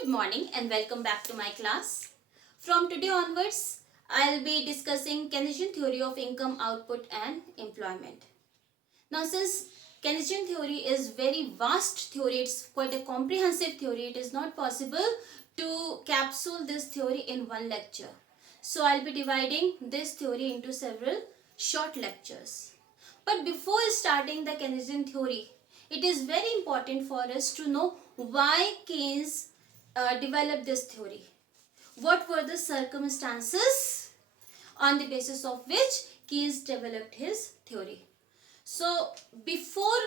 Good morning and welcome back to my class. From today onwards, I'll be discussing Keynesian theory of income, output and employment. Now since Keynesian theory is very vast theory, it's quite a comprehensive theory, it is not possible to capsule this theory in one lecture. So I'll be dividing this theory into several short lectures. But before starting the Keynesian theory, it is very important for us to know why Keynes developed this theory. What were the circumstances on the basis of which Keynes developed his theory? So before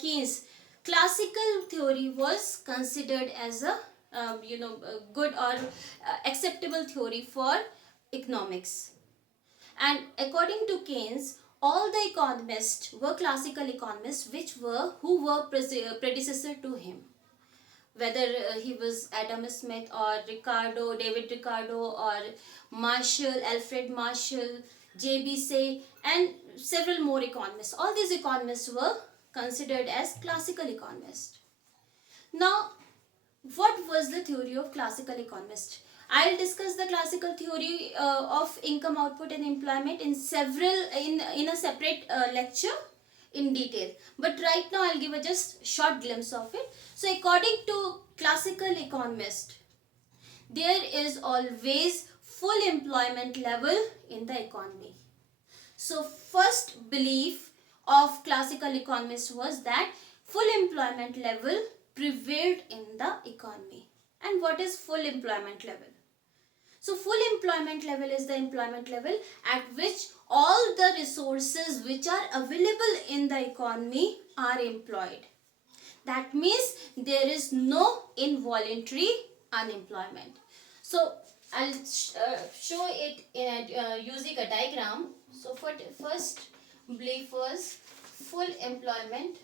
Keynes, classical theory was considered as a a good or acceptable theory for economics. And according to Keynes, all the economists were classical economists who were predecessor to him. Whether he was Adam Smith or David Ricardo or Alfred Marshall, J.B. Say and several more economists. All these economists were considered as classical economists. Now, what was the theory of classical economists? I'll discuss the classical theory of income, output and employment in a separate lecture in detail. But right now I'll give a just short glimpse of it. So according to classical economist, there is always full employment level in the economy. So first belief of classical economists was that full employment level prevailed in the economy. And what is full employment level? So full employment level is the employment level at which all the resources which are available in the economy are employed. That means there is no involuntary unemployment. So I'll show it in using a diagram. So first belief was full employment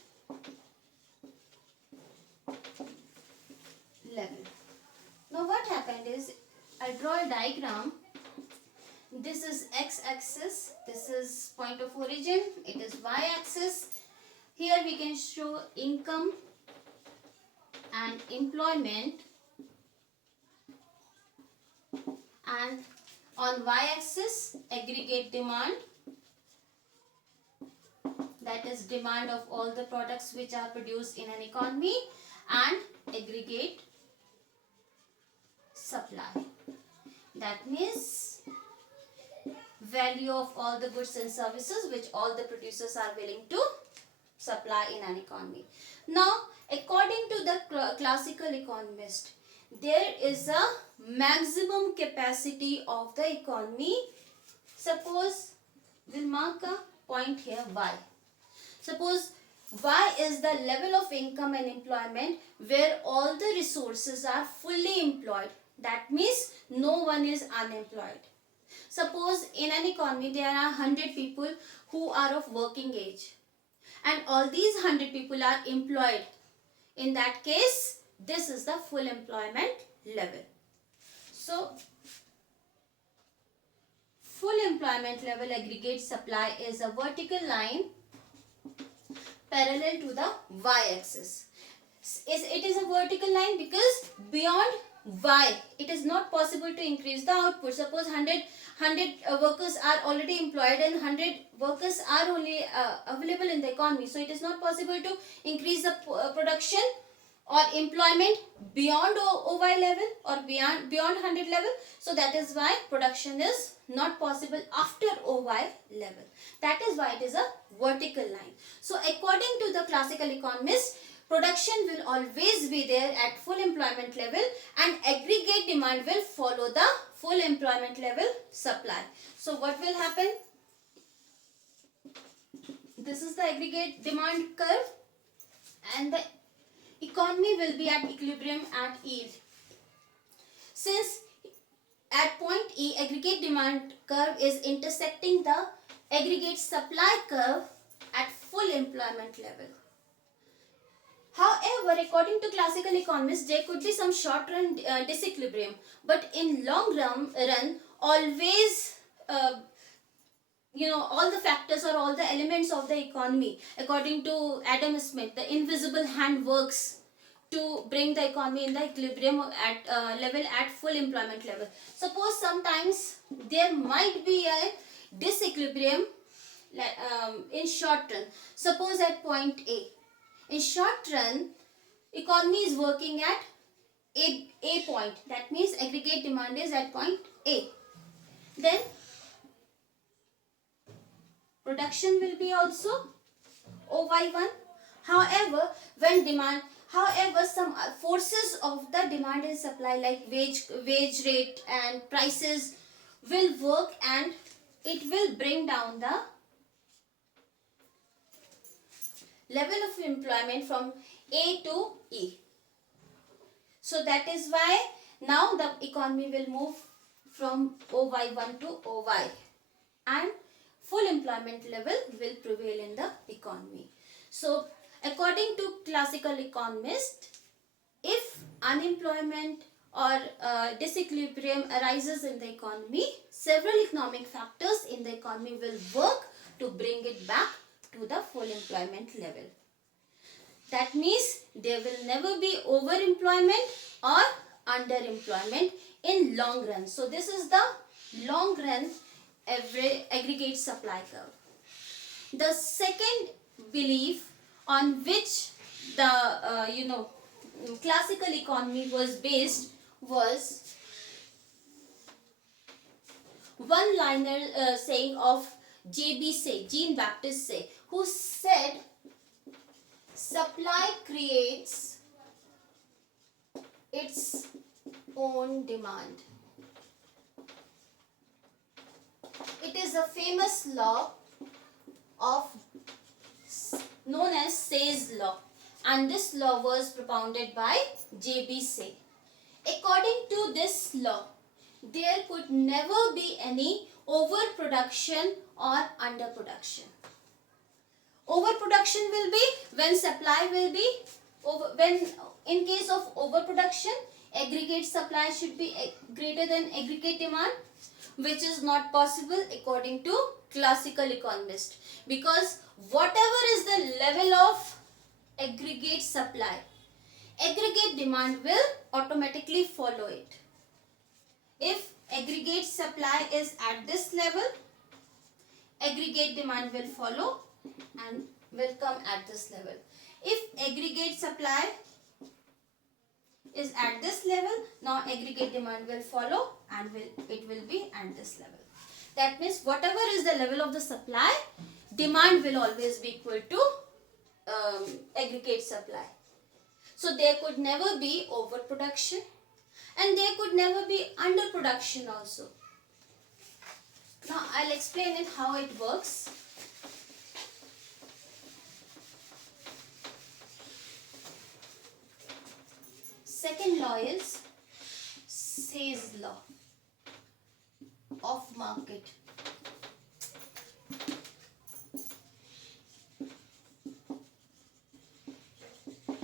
level. Now what happened is, I'll draw a diagram. This is x-axis, this is point of origin, it is y-axis. Here we can show income and employment, and on y-axis aggregate demand, that is demand of all the products which are produced in an economy, and aggregate supply. That means value of all the goods and services which all the producers are willing to supply in an economy. Now, according to the classical economist, there is a maximum capacity of the economy. Suppose we'll mark a point here, y. Suppose y is the level of income and employment where all the resources are fully employed. That means no one is unemployed. Suppose in an economy there are 100 people who are of working age and all these 100 people are employed. In that case, this is the full employment level. So, full employment level aggregate supply is a vertical line parallel to the y-axis. It is a vertical line because beyond y, it is not possible to increase the output. Suppose 100 workers are already employed and 100 workers are only available in the economy. So it is not possible to increase the production or employment beyond OY level or beyond 100 level. So that is why production is not possible after OY level. That is why it is a vertical line. So according to the classical economists, production will always be there at full employment level and aggregate demand will follow the full employment level supply. So what will happen? This is the aggregate demand curve and the economy will be at equilibrium at E. Since at point E, aggregate demand curve is intersecting the aggregate supply curve at full employment level. However, according to classical economists, there could be some short-run disequilibrium, but in long run always all the factors or all the elements of the economy, according to Adam Smith, the invisible hand works to bring the economy in the equilibrium at level at full employment level. Suppose sometimes there might be a disequilibrium in short run. Suppose at point A. In short run, economy is working at A point. That means aggregate demand is at point A. Then production will be also OY1. However, some forces of the demand and supply like wage rate and prices will work, and it will bring down the level of employment from A to E. So that is why now the economy will move from OY1 to OY, and full employment level will prevail in the economy. So according to classical economists, if unemployment or disequilibrium arises in the economy, several economic factors in the economy will work to bring it back to the full employment level. That means there will never be overemployment or underemployment in long run. So this is the long run aggregate supply curve. The second belief on which the classical economy was based was one-liner saying of J.B. Say, Jean-Baptiste Say, who said, supply creates its own demand. It is a famous law known as Say's law, and this law was propounded by J.B. Say. According to this law, there could never be any overproduction or underproduction. Overproduction will be when supply will be when in case of overproduction, aggregate supply should be greater than aggregate demand, which is not possible according to classical economists, because whatever is the level of aggregate supply, aggregate demand will automatically follow it. If aggregate supply is at this level, aggregate demand will follow and will come at this level. If aggregate supply is at this level, now aggregate demand will follow and it will be at this level. That means whatever is the level of the supply, demand will always be equal to aggregate supply. So there could never be overproduction and there could never be underproduction also. Now I'll explain it how it works. Second law is Say's law of market.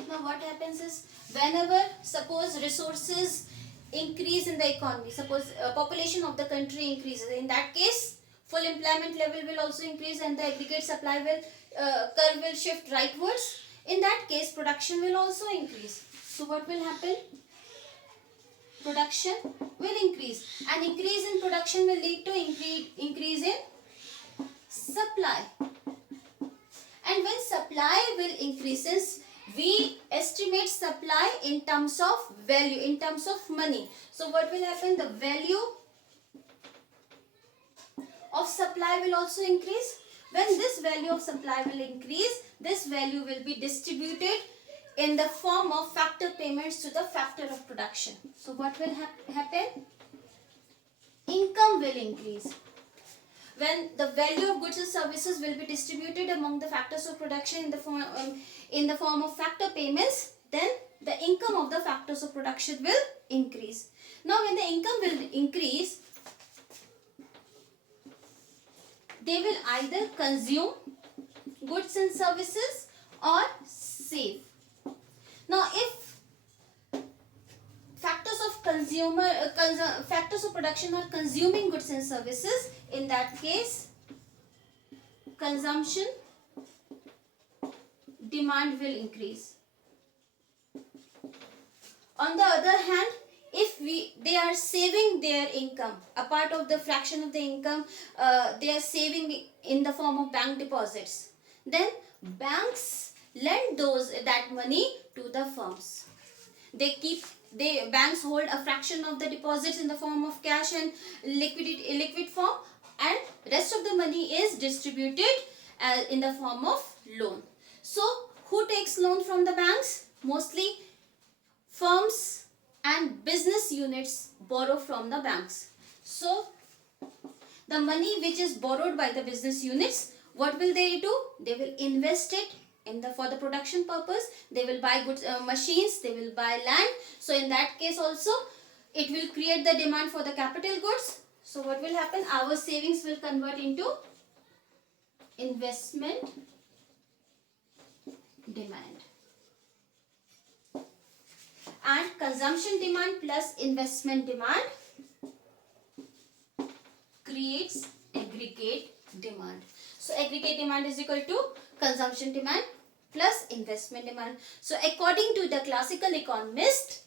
Now what happens is, whenever suppose resources increase in the economy, suppose population of the country increases, in that case full employment level will also increase and the aggregate supply will curve will shift rightwards. In that case production will also increase. So what will happen? Production will increase, and increase in production will lead to increase in supply. And when supply will increases, we estimate supply in terms of value, in terms of money. So what will happen? The value of supply will also increase. When this value of supply will increase, this value will be distributed in the form of factor payments to the factor of production. So what will happen? Income will increase. When the value of goods and services will be distributed among the factors of production in the form of factor payments, then the income of the factors of production will increase. Now when the income will increase, they will either consume goods and services or save. Now if factors of production are consuming goods and services, in that case consumption demand will increase. On the other hand, if they are saving their income, a part of the fraction of the income, they are saving in the form of bank deposits, then banks lend that money to the firms. Banks hold a fraction of the deposits in the form of cash and liquid form, and rest of the money is distributed in the form of loan. So who takes loan from the banks? Mostly firms and business units borrow from the banks. So the money which is borrowed by the business units, what will they do? They will invest it for the production purpose. They will buy goods, machines, they will buy land. So in that case also, it will create the demand for the capital goods. So what will happen? Our savings will convert into investment demand. And consumption demand plus investment demand creates aggregate demand. So aggregate demand is equal to consumption demand plus investment demand. So according to the classical economist,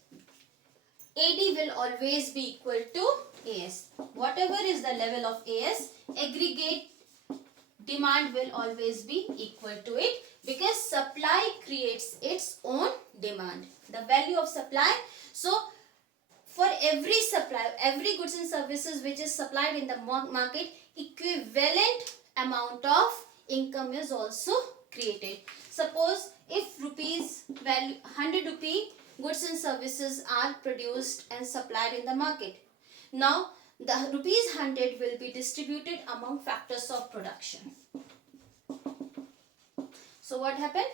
AD will always be equal to AS. Whatever is the level of AS, aggregate demand will always be equal to it, because supply creates its own demand. The value of supply. So for every supply, every goods and services which is supplied in the market, equivalent amount of income is also created. Suppose if rupees value 100 rupee goods and services are produced and supplied in the market. Now the rupees 100 will be distributed among factors of production. So what happened?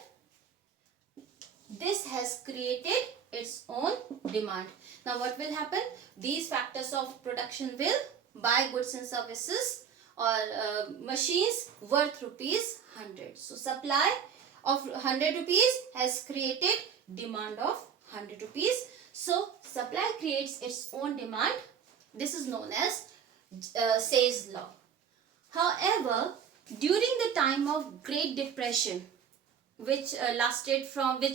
This has created its own demand. Now what will happen? These factors of production will buy goods and services or machines worth rupees 100. So supply of 100 rupees has created demand of 100 rupees. So supply creates its own demand. This is known as Say's law. However, during the time of Great Depression, which started from the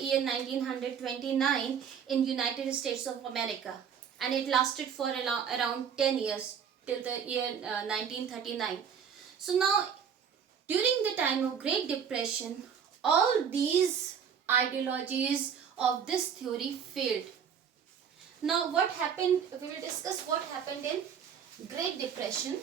year 1929 in United States of America, and it lasted for around 10 years till the year 1939. So now during the time of Great Depression, all these ideologies of this theory failed. Now what happened? We will discuss what happened in Great Depression.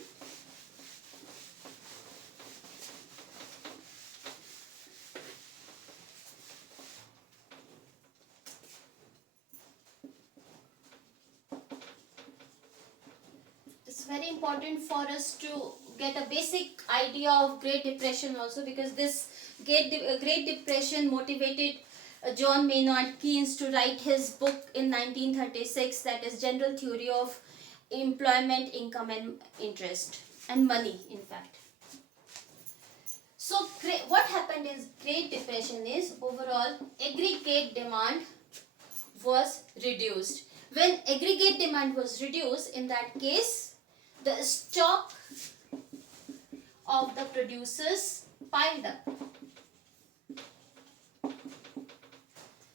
It's very important for us to get a basic idea of Great Depression also, because this Great Depression motivated John Maynard Keynes to write his book in 1936, that is General Theory of Employment, Income and Interest and Money, in fact. So what happened in Great Depression is overall aggregate demand was reduced. When aggregate demand was reduced, in that case the stock of the producers piled up.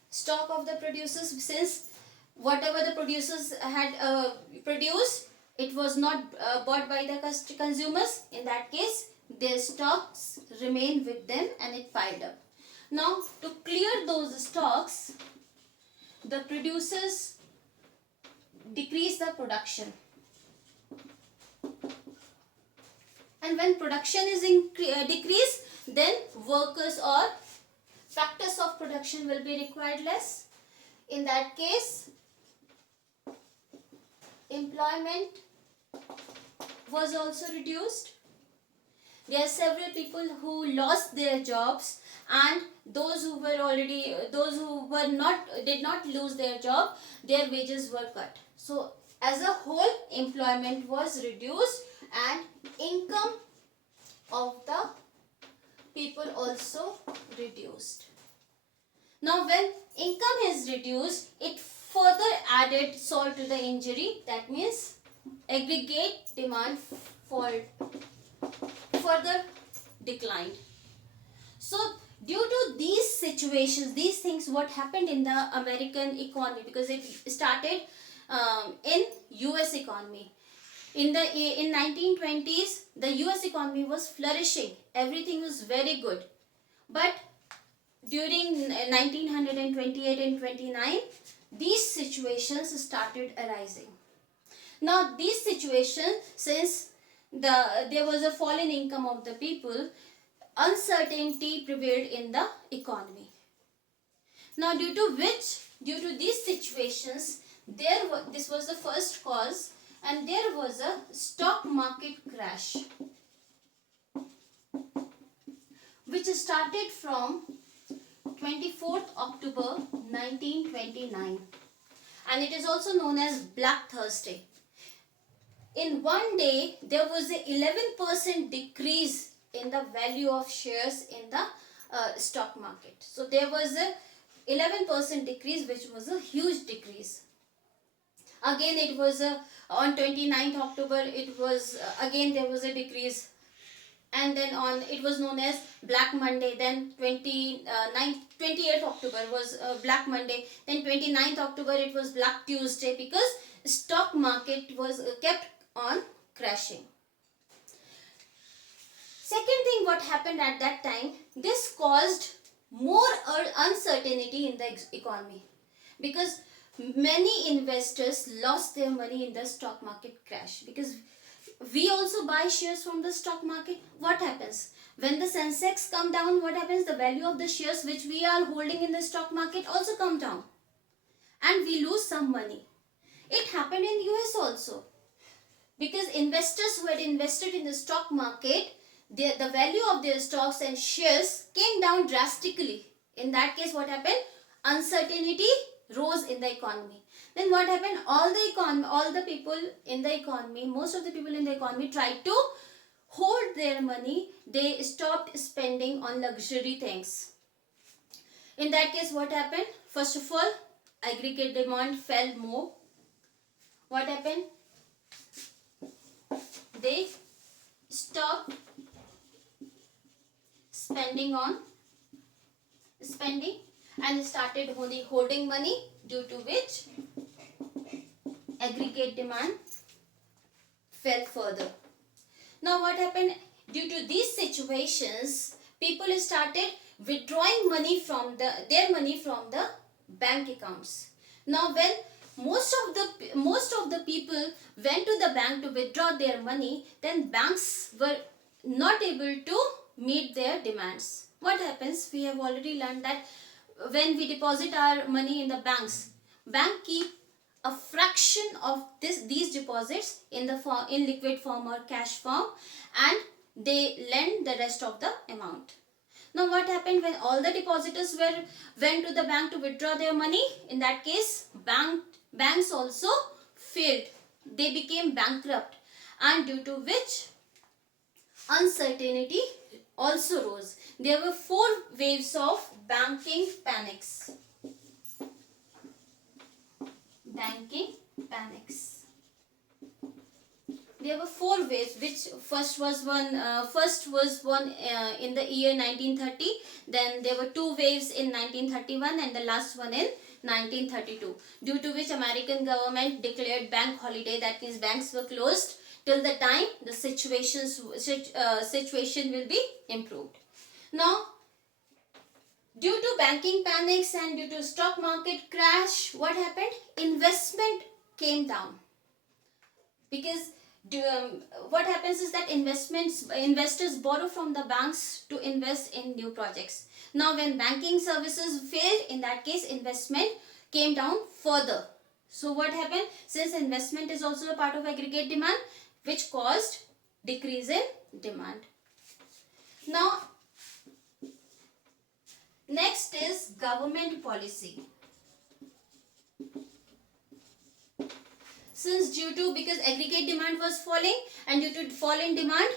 Stock of the producers, since whatever the producers had produced, it was not bought by the consumers. In that case, their stocks remained with them and it piled up. Now, to clear those stocks, the producers decrease the production. And when production is decreased, then workers or factors of production will be required less. In that case, employment was also reduced. There are several people who lost their jobs, and those who did not lose their job, their wages were cut. So as a whole, employment was reduced and income of the people also reduced. Now when income is reduced, it further added salt to the injury. That means aggregate demand further declined. So due to these situations, these things, what happened in the American economy, because it started in US economy. In 1920s, the US economy was flourishing. Everything was very good. But during 1928 and 29, these situations started arising. Now, these situations, since there was a fall in income of the people, uncertainty prevailed in the economy. Now, due to these situations, this was the first cause, and there was a stock market crash, which started from 24th October 1929, and it is also known as Black Thursday. In one day, there was an 11% decrease in the value of shares in the stock market. So there was a 11% decrease, which was a huge decrease. Again, it was on 29th October, it was again there was a decrease, and then on it was known as Black Monday. Then 28th October was Black Monday. Then 29th October it was Black Tuesday, because stock market was kept on crashing. Second thing, what happened at that time, this caused more uncertainty in the economy, because many investors lost their money in the stock market crash. Because we also buy shares from the stock market. What happens when the Sensex come down? What happens? The value of the shares which we are holding in the stock market also come down, and we lose some money. It happened in US also, because investors who had invested in the stock market, the value of their stocks and shares came down drastically. In that case, what happened? Uncertainty rose in the economy. Then what happened? All the people in the economy, most of the people in the economy tried to hold their money. They stopped spending on luxury things. In that case, what happened? First of all, aggregate demand fell more. What happened? They stopped spending and started holding money, due to which aggregate demand fell further. Now what happened? Due to these situations, people started withdrawing money from their money from the bank accounts. Now when most of the people went to the bank to withdraw their money, then banks were not able to meet their demands. What happens? We have already learned that when we deposit our money in the banks, bank keep a fraction of these deposits in liquid form or cash form, and they lend the rest of the amount. Now what happened when all the depositors went to the bank to withdraw their money? In that case, banks also failed. They became bankrupt, and due to which uncertainty also rose. There were 4 waves of banking panics. Banking panics. There were 4 waves, which first was one in the year 1930. Then there were 2 waves in 1931, and the last one in 1932. Due to which American government declared bank holiday. That means banks were closed till the time the situation will be improved. Now, due to banking panics and due to stock market crash, what happened? Investment came down, because what happens is that investors borrow from the banks to invest in new projects. Now when banking services failed, in that case investment came down further. So what happened? Since investment is also a part of aggregate demand, which caused decrease in demand. Now next is government policy. Because aggregate demand was falling, and due to fall in demand,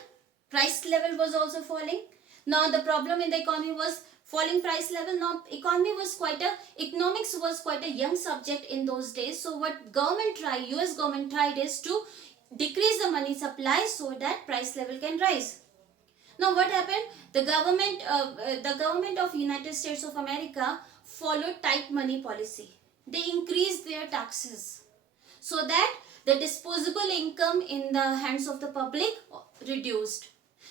price level was also falling. Now the problem in the economy was falling price level. Now economics was quite a young subject in those days. So what US government tried is to decrease the money supply so that price level can rise. Now what happened? The government of United States of America followed tight money policy. They increased their taxes so that the disposable income in the hands of the public reduced.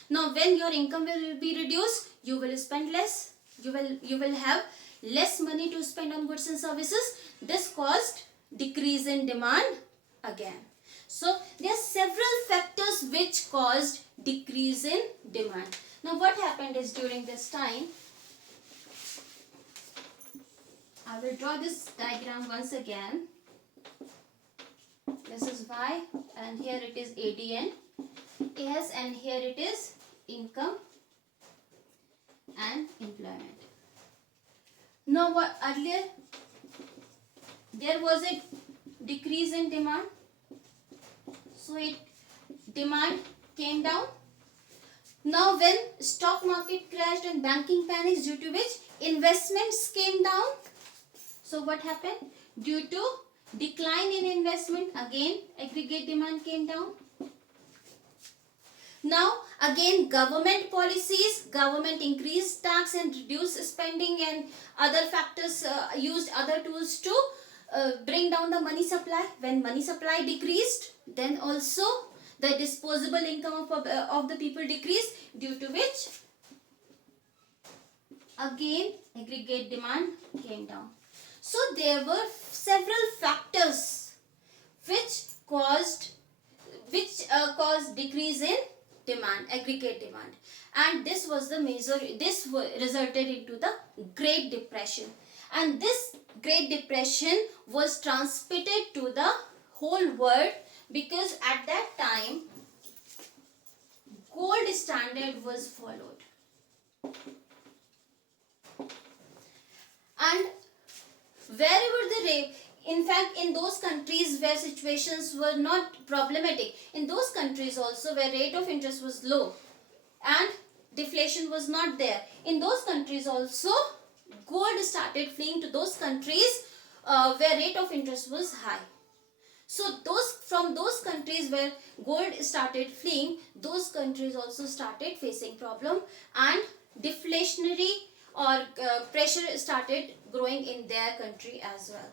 Now when your income will be reduced, you will spend less. You will have less money to spend on goods and services. This caused decrease in demand again. So there are several factors which caused decrease in demand. Now what happened is, during this time, I will draw this diagram once again. This is Y and here it is ADN. Yes, and here it is income and employment. Now what earlier there was a decrease in demand, so demand came down. Now when stock market crashed and banking panics, due to which investments came down. So what happened? Due to decline in investment, again aggregate demand came down. Now again government policies, government increased tax and reduced spending, and other factors used other tools to bring down the money supply. When money supply decreased, then also the disposable income of the people decreased, due to which again aggregate demand came down. So there were several factors which caused decrease in demand, aggregate demand, and this was the major. This resulted into the Great Depression, and this Great Depression was transmitted to the whole world because at that time gold standard was followed, and wherever the rate, in fact in those countries where situations were not problematic, in those countries also where rate of interest was low and deflation was not there, in those countries also gold started fleeing to those countries where rate of interest was high. So from those countries where gold started fleeing, those countries also started facing problem, and deflationary or pressure started growing in their country as well.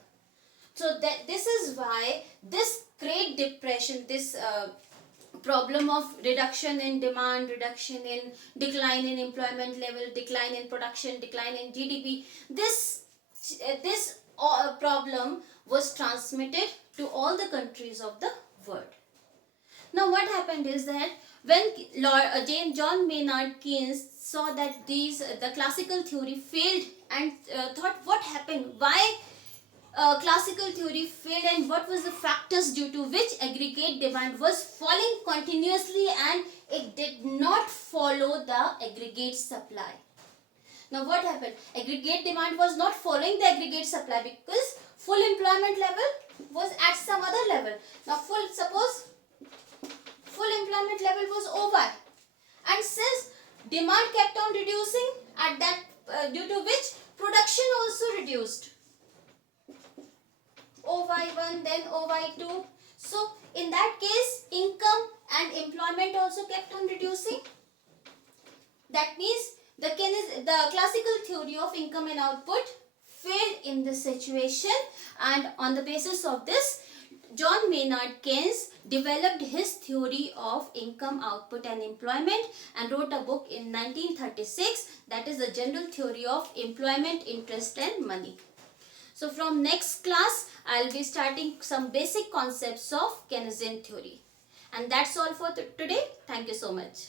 So this is why this Great Depression, this problem of reduction in demand, reduction in decline in employment level, decline in production, decline in GDP, this problem was transmitted to all the countries of the world. Now what happened is that when John Maynard Keynes saw that the classical theory failed, and thought, what happened, why classical theory failed, and what was the factors due to which aggregate demand was falling continuously and it did not follow the aggregate supply. Now what happened? Aggregate demand was not following the aggregate supply because full employment level was at some other level. Now suppose full employment level was OY, and since demand kept on reducing, at that due to which production also reduced. OY1, then OY2. So in that case income and employment also kept on reducing. That means the classical theory of income and output failed in this situation, and on the basis of this John Maynard Keynes developed his theory of income, output and employment and wrote a book in 1936, that is the General Theory of Employment, Interest and Money. So from next class, I will be starting some basic concepts of Keynesian theory. And that's all for today. Thank you so much.